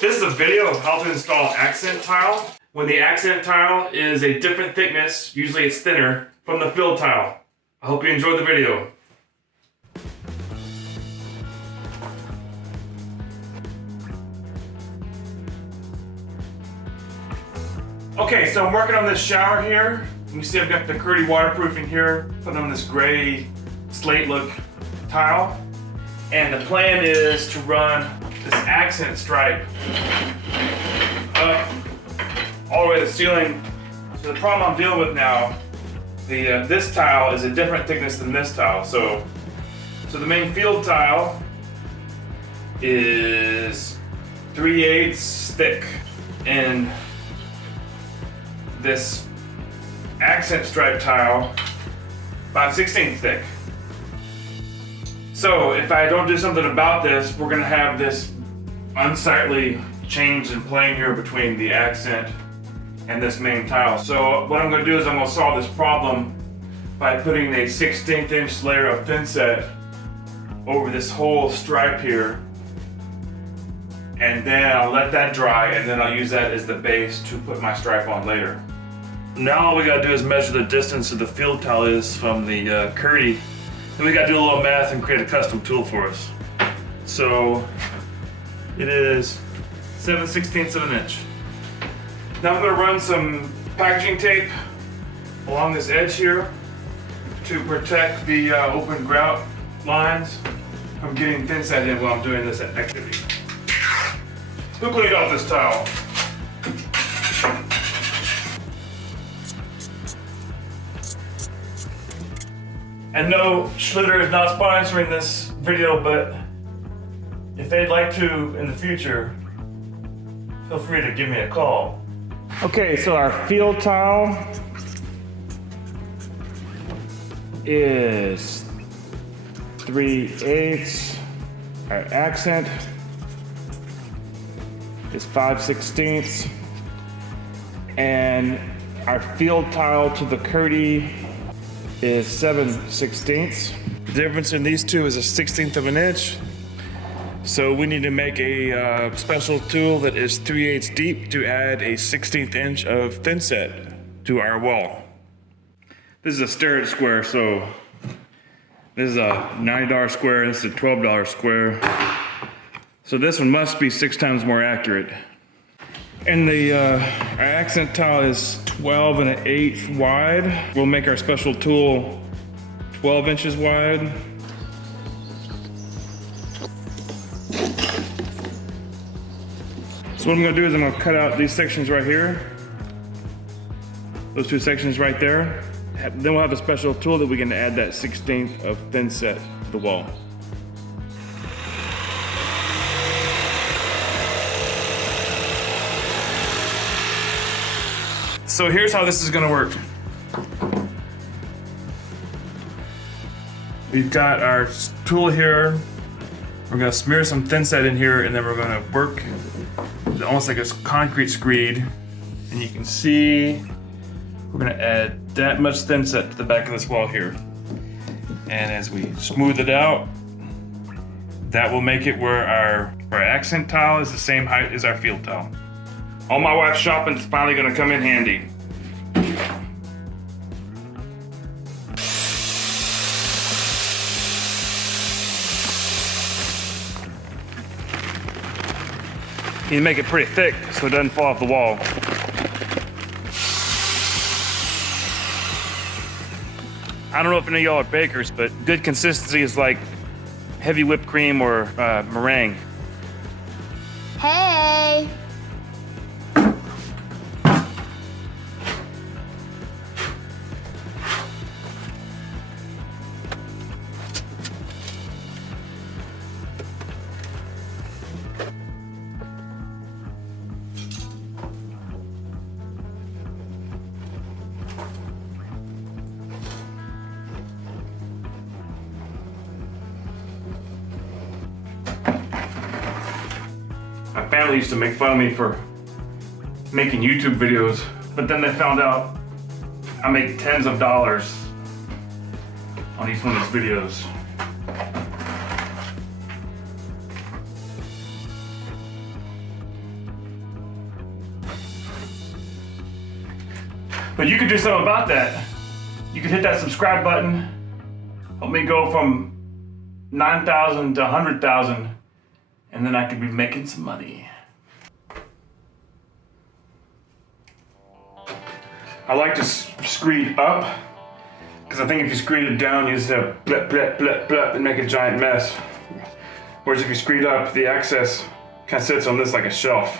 This is a video of how to install accent tile. When the accent tile is a different thickness, usually it's thinner, from the fill tile. I hope you enjoyed the video. Okay, so I'm working on this shower here. You see I've got the Curdy waterproofing here, putting on this gray slate look tile. And the plan is to run this accent stripe up all the way to the ceiling. So the problem I'm dealing with now, this tile is a different thickness than this tile. So the main field tile is 3/8 thick, and this accent stripe tile 5/16 thick. So if I don't do something about this, we're gonna have this unsightly change in plane here between the accent and this main tile. So what I'm gonna do is I'm gonna solve this problem by putting a 1/16 inch layer of Thinset over this whole stripe here. And then I'll let that dry, and then I'll use that as the base to put my stripe on later. Now all we gotta do is measure the distance that the field tile is from the Curdy. Then we gotta do a little math and create a custom tool for us. So it is 7/16 of an inch. Now I'm gonna run some packaging tape along this edge here to protect the open grout lines from getting Thinset in while I'm doing this activity. Who cleaned off this towel? And no, Schlitter is not sponsoring this video, but if they'd like to in the future, feel free to give me a call. Okay, so our field tile is 3/8. Our accent is 5/16. And our field tile to the Curdy is 7/16. The difference in these two is 1/16 of an inch. So we need to make a special tool that is 3/8 deep to add a 1/16 inch of Thinset to our wall. This is a Starrett square, so this is a $90 square, this is a $12 square. So this one must be 6 times more accurate. And our accent tile is 12 1/8 wide. We'll make our special tool 12 inches wide. So what I'm gonna do is I'm gonna cut out these sections right here. Those 2 sections right there. Then we'll have a special tool that we can add that 1/16 of Thinset to the wall. So here's how this is gonna work. We've got our tool here. We're gonna smear some Thinset in here, and then we're gonna work almost like a concrete screed. And you can see we're gonna add that much Thinset to the back of this wall here. And as we smooth it out, that will make it where our accent tile is the same height as our field tile. All my wife's shopping is finally gonna come in handy. You make it pretty thick so it doesn't fall off the wall. I don't know if any of y'all are bakers, but good consistency is like heavy whipped cream or meringue. Hey! My family used to make fun of me for making YouTube videos, but then they found out I make tens of dollars on each one of these videos. But you could do something about that. You could hit that subscribe button. Help me go from 9,000 to 100,000. And then I could be making some money. I like to screed up, because I think if you screed it down, you just have blep, blep, blep, blep, and make a giant mess. Whereas if you screed up, the excess kind of sits on this like a shelf.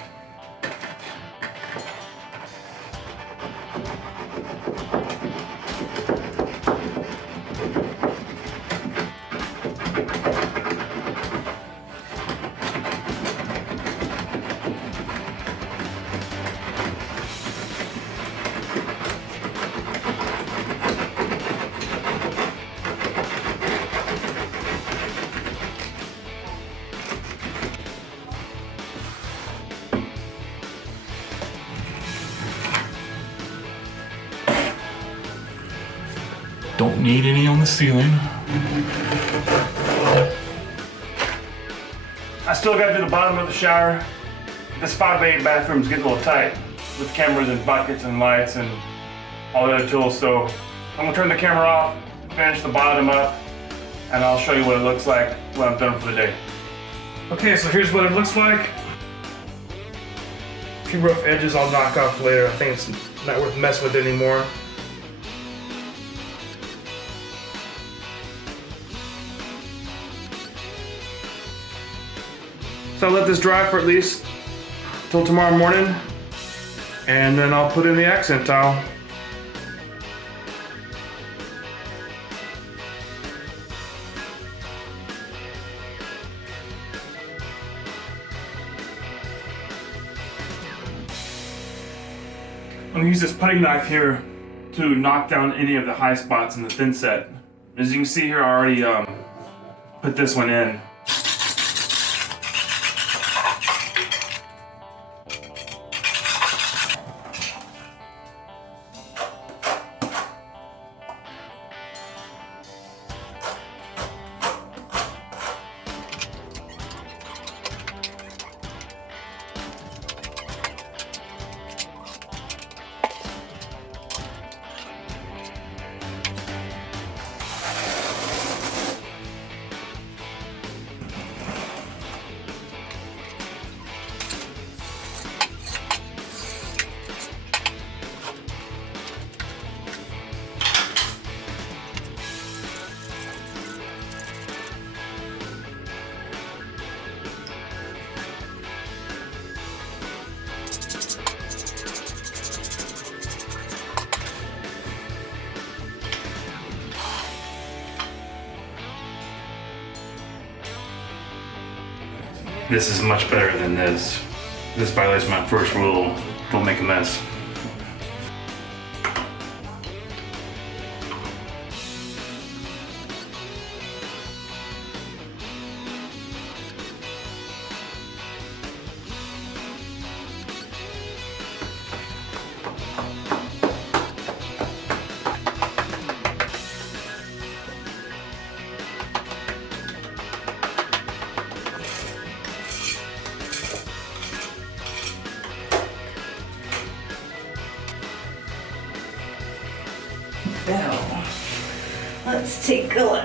Don't need any on the ceiling. I still got to do the bottom of the shower. This 5x8 bathroom is getting a little tight with cameras and buckets and lights and all the other tools. So I'm gonna turn the camera off, finish the bottom up, and I'll show you what it looks like when I'm done for the day. Okay, so here's what it looks like. A few rough edges I'll knock off later. I think it's not worth messing with anymore. So I'll let this dry for at least till tomorrow morning, and then I'll put in the accent tile. I'm gonna use this putty knife here to knock down any of the high spots in the Thinset. As you can see here, I already put this one in. This is much better than this. This violates my first rule, don't make a mess. So, let's take a look.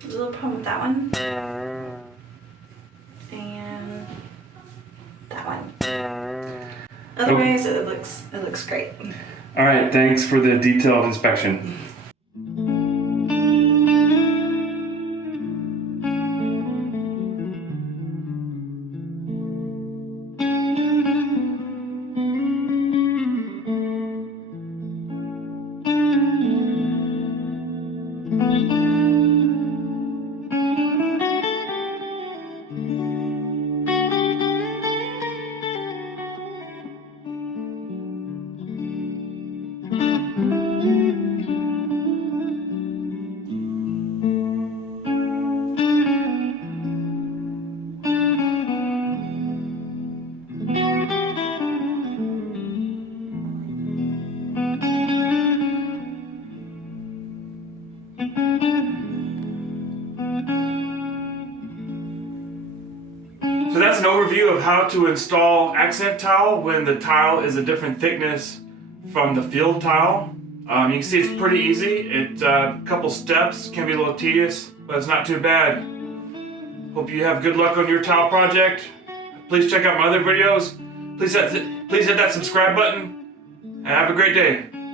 There's a little problem with that one. And that one. Otherwise, it looks great. All right, thanks for the detailed inspection. So that's an overview of how to install accent tile when the tile is a different thickness from the field tile. You can see it's pretty easy. A couple steps, can be a little tedious, but it's not too bad. Hope you have good luck on your tile project. Please check out my other videos. Please hit that subscribe button and have a great day.